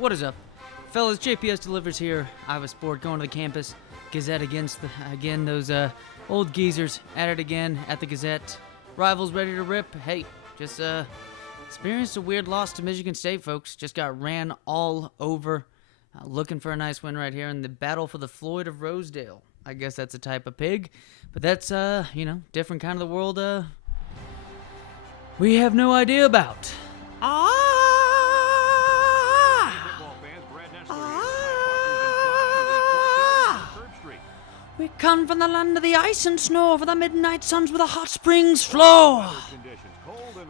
What is up, fellas? JPS delivers here. Iowa Sport going to the campus. Gazette against those old geezers at it again at the Gazette. Rivals ready to rip. Hey, just experienced a weird loss to Michigan State, folks. Just got ran all over. Looking for a nice win right here in the battle for the Floyd of Rosedale. I guess that's a type of pig, but that's different kind of the world. We have no idea about. We come from the land of the ice and snow, for the midnight suns where the hot springs flow.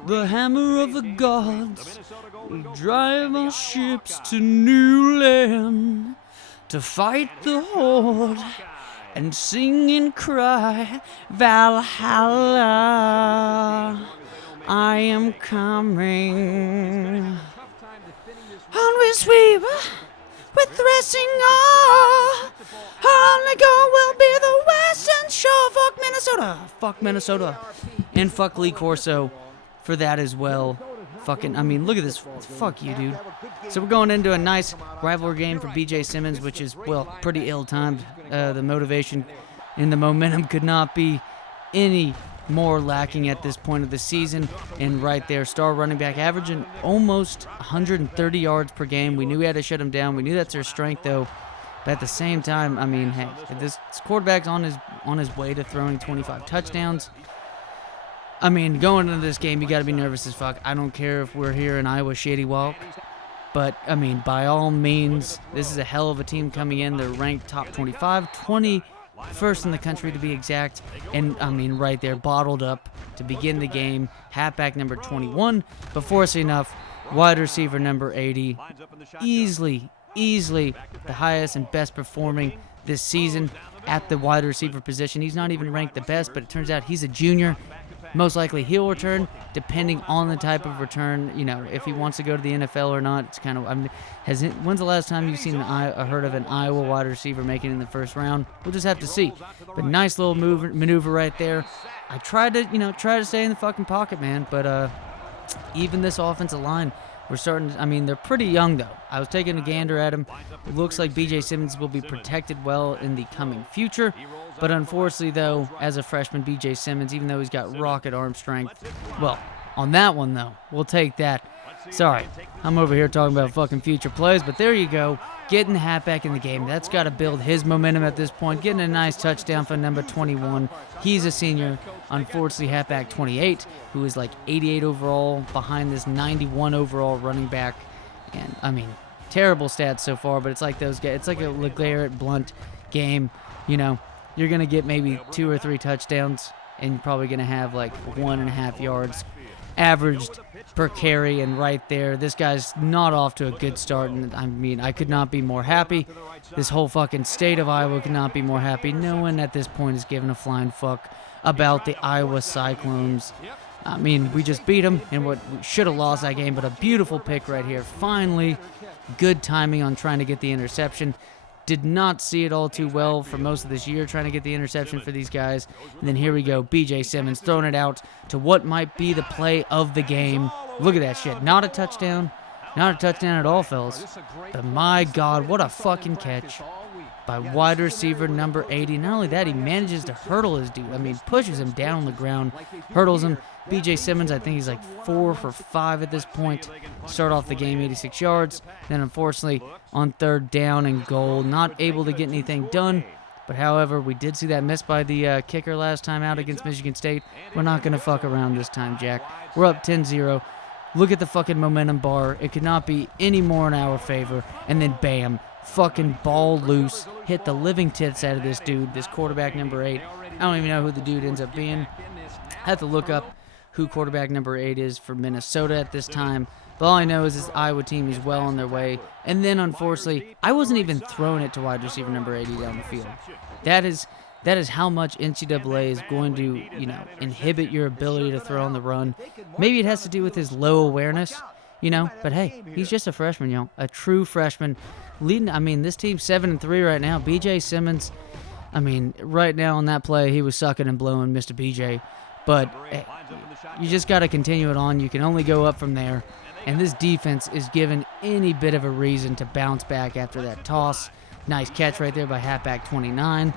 The hammer of the gods will drive our ships to new land, to fight the horde and sing and cry Valhalla. I am coming. On we sweep with threshing all. Our only goal will be the Western Shore. Fuck Minnesota. Fuck Minnesota. And fuck Lee Corso for that as well. Look at this. Fuck you, dude. So we're going into a nice rivalry game for BJ Simmons, which is, pretty ill-timed. The motivation and the momentum could not be any more lacking at this point of the season. And right there, star running back averaging almost 130 yards per game. We knew we had to shut him down. We knew that's their strength, though. But at the same time, hey, this quarterback's on his way to throwing 25 touchdowns. Going into this game, you got to be nervous as fuck. I don't care if we're here in Iowa Shady Walk. But, by all means, this is a hell of a team coming in. They're ranked top 25, 21st in the country to be exact. And, right there, bottled up to begin the game. Halfback number 21. But fortunately enough, wide receiver number 80. Easily the highest and best performing this season at the wide receiver position. He's not even ranked the best, but it turns out he's a junior. Most likely he'll return, depending on the type of return. If he wants to go to the NFL or not. It's kind of. When's the last time you've seen heard of an Iowa wide receiver making it in the first round? We'll just have to see. But nice little maneuver right there. I tried to stay in the fucking pocket, man. But even this offensive line, we're starting. They're pretty young though. I was taking a gander at him. It looks like BJ Simmons will be protected well in the coming future. But unfortunately, though, as a freshman, B.J. Simmons, even though he's got rocket arm strength, on that one, though, we'll take that. Sorry, I'm over here talking about fucking future plays, but there you go. Getting the halfback in the game. That's got to build his momentum at this point. Getting a nice touchdown for number 21. He's a senior. Unfortunately, halfback 28, who is like 88 overall, behind this 91 overall running back. And, terrible stats so far, but it's like those guys. It's like a LeGarrette Blount game, You're going to get maybe 2 or 3 touchdowns, and you're probably going to have like 1.5 yards averaged per carry. And right there, this guy's not off to a good start. And I could not be more happy. This whole fucking state of Iowa could not be more happy. No one at this point is giving a flying fuck about the Iowa Cyclones. We just beat them in what we should have lost that game, but a beautiful pick right here. Finally, good timing on trying to get the interception. Did not see it all too well for most of this year, trying to get the interception for these guys. And then here we go, B.J. Simmons throwing it out to what might be the play of the game. Look at that shit. Not a touchdown. Not a touchdown at all, fellas. But my God, what a fucking catch by wide receiver number 80. Not only that, he manages to hurdle his dude. Pushes him down on the ground, hurdles him. B.J. Simmons, I think he's like 4 for 5 at this point. Start off the game 86 yards. Then unfortunately on 3rd down and goal, not able to get anything done. But however, we did see that miss by the kicker last time out against Michigan State. We're not going to fuck around this time, Jack. We're up 10-0. Look at the fucking momentum bar. It could not be any more in our favor. And then bam, fucking ball loose. Hit the living tits out of this dude, this quarterback number 8. I don't even know who the dude ends up being. I have to look up who quarterback number 8 is for Minnesota at this time. But all I know is this Iowa team is well on their way. And then, unfortunately, I wasn't even throwing it to wide receiver number 80 down the field. That is how much NCAA is going to, inhibit your ability to throw on the run. Maybe it has to do with his low awareness, But hey, he's just a freshman, a true freshman. Leading, this team's 7-3 right now. B.J. Simmons, right now on that play, he was sucking and blowing Mr. B.J. But you just got to continue it on. You can only go up from there. And this defense is giving any bit of a reason to bounce back after that toss. Nice catch right there by halfback 29.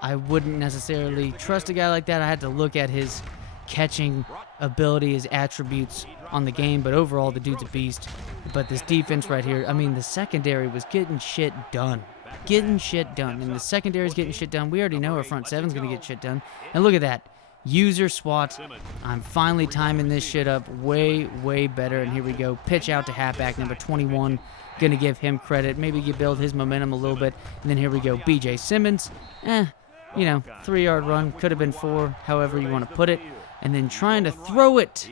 I wouldn't necessarily trust a guy like that. I had to look at his catching ability, his attributes on the game, but overall the dude's a beast. But this defense right here, I mean, the secondary was getting shit done. And the secondary's getting shit done. We already know our front seven's going to get shit done. And look at that. User swat. I'm finally timing this shit up way, way better. And here we go. Pitch out to halfback number 21. Going to give him credit. Maybe build his momentum a little bit. And then here we go. B.J. Simmons. 3-yard run. Could have been 4, however you want to put it. And then trying to throw it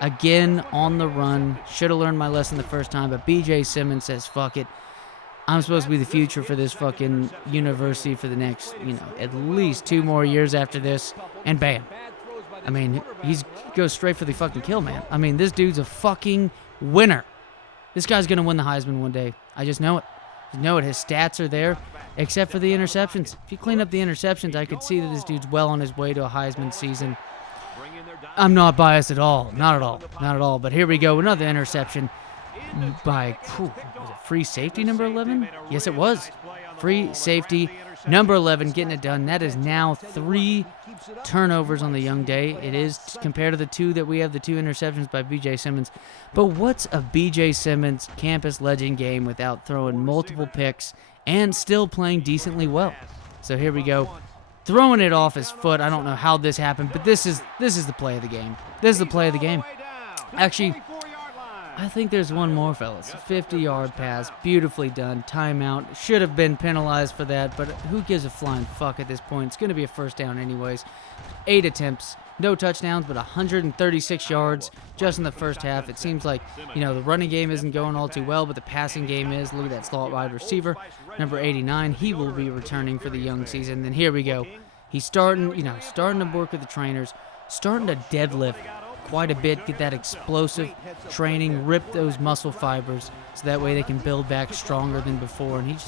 again on the run. Should have learned my lesson the first time. But B.J. Simmons says, fuck it. I'm supposed to be the future for this fucking university for the next, at least 2 more years after this. And bam. I mean, he goes straight for the fucking kill, man. I mean, this dude's a fucking winner. This guy's going to win the Heisman one day. I just know it. His stats are there, except for the interceptions. If you clean up the interceptions, I could see that this dude's well on his way to a Heisman season. I'm not biased at all. Not at all. But here we go. Another interception by, was it free safety number 11? Yes, it was. Free safety number 11 getting it done. That is now 3 turnovers on the young day. It is compared to the 2 that we have, the 2 interceptions by B.J. Simmons. But what's a B.J. Simmons campus legend game without throwing multiple picks and still playing decently well? So here we go. Throwing it off his foot. I don't know how this happened, but this is the play of the game. This is the play of the game. Actually, I think there's one more, fellas. 50-yard pass. Beautifully done. Timeout. Should have been penalized for that, but who gives a flying fuck at this point? It's going to be a first down anyways. 8 attempts. No touchdowns, but 136 yards just in the first half. It seems like, the running game isn't going all too well, but the passing game is. Look at that slot wide receiver. Number 89. He will be returning for the young season. Then here we go. He's starting to work with the trainers. Starting to deadlift quite a bit, get that explosive training, rip those muscle fibers so that way they can build back stronger than before. And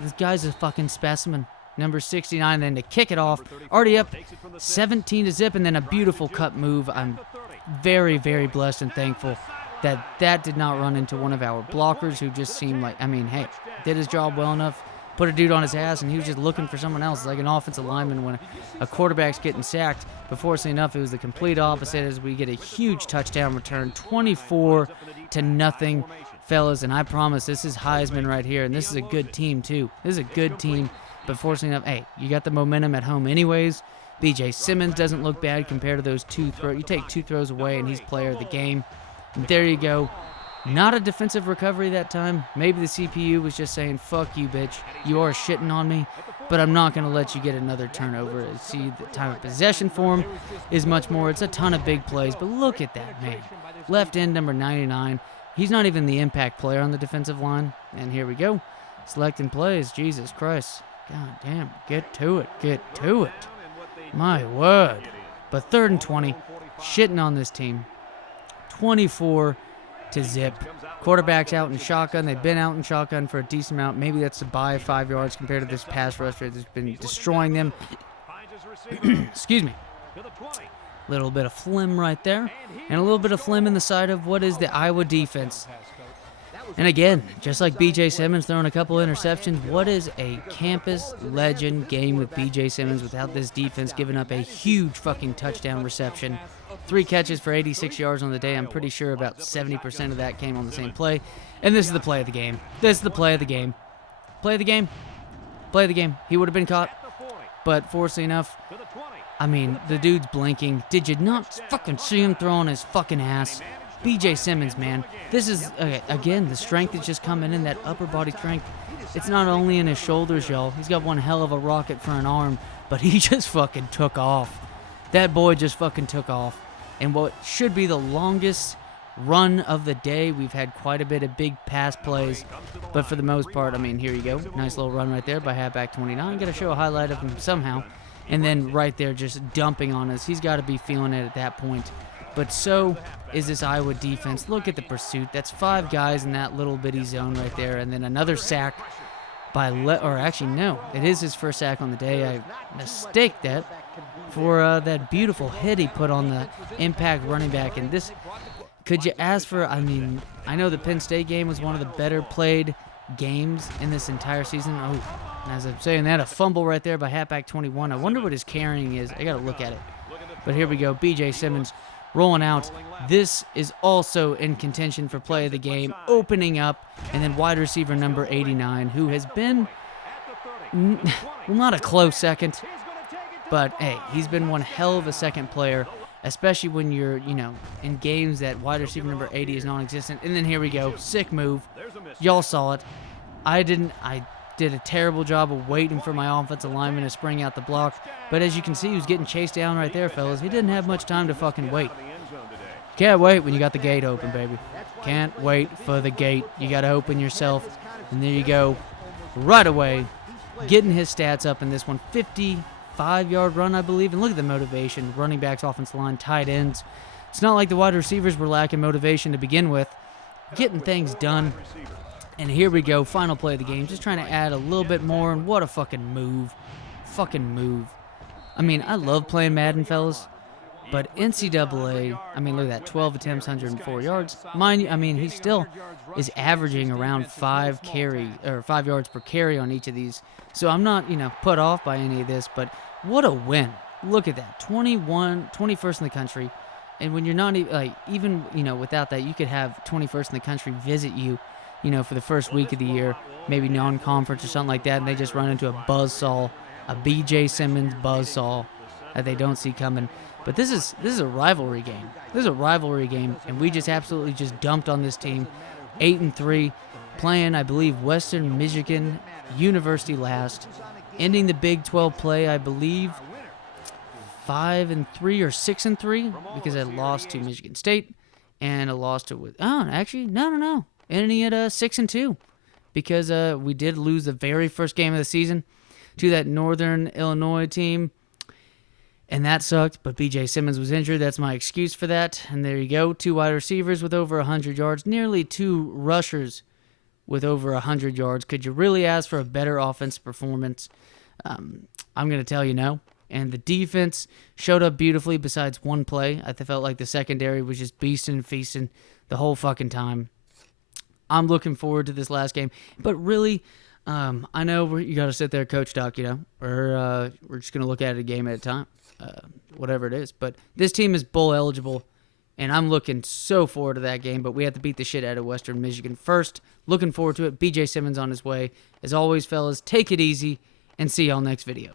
this guy's a fucking specimen. Number 69, then to kick it off, already up 17-0, and then a beautiful cut move. I'm very, very blessed and thankful that did not run into one of our blockers who just seemed like, did his job well enough, put a dude on his ass, and he was just looking for someone else, like an offensive lineman when a quarterback's getting sacked. But fortunately enough, it was the complete opposite as we get a huge touchdown return, 24-0, fellas. And I promise this is Heisman right here, and this is a good team too. This is a good team, but fortunately enough, hey, you got the momentum at home anyways. B.J. Simmons doesn't look bad compared to those 2 throws. You take 2 throws away, and he's player of the game. And there you go. Not a defensive recovery that time. Maybe the CPU was just saying, fuck you, bitch. You are shitting on me, but I'm not going to let you get another turnover. See, the time of possession for him is much more. It's a ton of big plays, but look at that, man. Left end, number 99. He's not even the impact player on the defensive line. And here we go. Selecting plays. Jesus Christ. God damn. Get to it. My word. But 3rd and 20. Shitting on this team. 24-0. Quarterback's out in shotgun. They've been out in shotgun for a decent amount. Maybe that's to buy 5 yards compared to this pass rush that's been destroying them. Excuse me. Little bit of phlegm right there. And a little bit of phlegm in the side of what is the Iowa defense. And again, just like B.J. Simmons throwing a couple interceptions, what is a campus legend game with B.J. Simmons without this defense giving up a huge fucking touchdown reception? 3 catches for 86 yards on the day. I'm pretty sure about 70% of that came on the same play. And this is the play of the game. Play of the game. He would have been caught. But fortunately enough, the dude's blinking. Did you not fucking see him throwing his fucking ass? B.J. Simmons, man. This is, again, the strength is just coming in, that upper body strength. It's not only in his shoulders, y'all. He's got one hell of a rocket for an arm, but he just fucking took off. That boy just fucking took off. And what should be the longest run of the day, we've had quite a bit of big pass plays, but for the most part, here you go. Nice little run right there by halfback 29. Got to show a highlight of him somehow. And then right there just dumping on us. He's got to be feeling it at that point. But so is this Iowa defense. Look at the pursuit. That's 5 guys in that little bitty zone right there. And then another sack by it is his first sack on the day. I mistake that for that beautiful hit he put on the impact running back. And this Could you ask for, I mean, I know the Penn State game was one of the better played games in this entire season. Oh, and as I'm saying that, a fumble right there by halfback 21. I wonder what his carrying is. I got to look at it. But here we go. B.J. Simmons rolling out. This is also in contention for play of the game, opening up, and then wide receiver number 89, who has been, well, not a close second, but hey, he's been one hell of a second player, especially when you're, in games that wide receiver number 80 is non-existent. And then here we go. Sick move. Y'all saw it. I did a terrible job of waiting for my offensive lineman to spring out the block. But as you can see, he was getting chased down right there, fellas. He didn't have much time to fucking wait. Can't wait when you got the gate open, baby. Can't wait for the gate. You got to open yourself. And there you go. Right away. Getting his stats up in this one. 55-yard run, I believe. And look at the motivation. Running backs, offensive line, tight ends. It's not like the wide receivers were lacking motivation to begin with. Getting things done. And here we go. Final play of the game. Just trying to add a little bit more. And what a fucking move. Fucking move. I mean, I love playing Madden, fellas. But NCAA, I mean, look at that. 12 attempts, 104 yards. Mind you, I mean, he still is averaging around 5 yards per carry on each of these. So I'm not, put off by any of this. But what a win. Look at that. 21st in the country. And when you're not even, without that, you could have 21st in the country visit you, for the first week of the year, maybe non-conference or something like that, and they just run into a buzzsaw, a B.J. Simmons buzzsaw that they don't see coming. But this is a rivalry game. This is a rivalry game, and we just absolutely just dumped on this team. 8-3, playing, I believe, Western Michigan University last, ending the Big 12 play, I believe, 5-3 or 6-3, because I lost to Michigan State, and I lost to no. Ending at 6-2, because we did lose the very first game of the season to that Northern Illinois team, and that sucked. But B.J. Simmons was injured. That's my excuse for that. And there you go, 2 wide receivers with over 100 yards, nearly 2 rushers with over 100 yards. Could you really ask for a better offensive performance? I'm going to tell you no. And the defense showed up beautifully besides one play. I felt like the secondary was just beasting and feasting the whole fucking time. I'm looking forward to this last game. But really, I know you got to sit there, Coach Doc, or we're just going to look at it a game at a time, whatever it is. But this team is bowl eligible, and I'm looking so forward to that game. But we have to beat the shit out of Western Michigan first. Looking forward to it. B.J. Simmons on his way. As always, fellas, take it easy, and see y'all next video.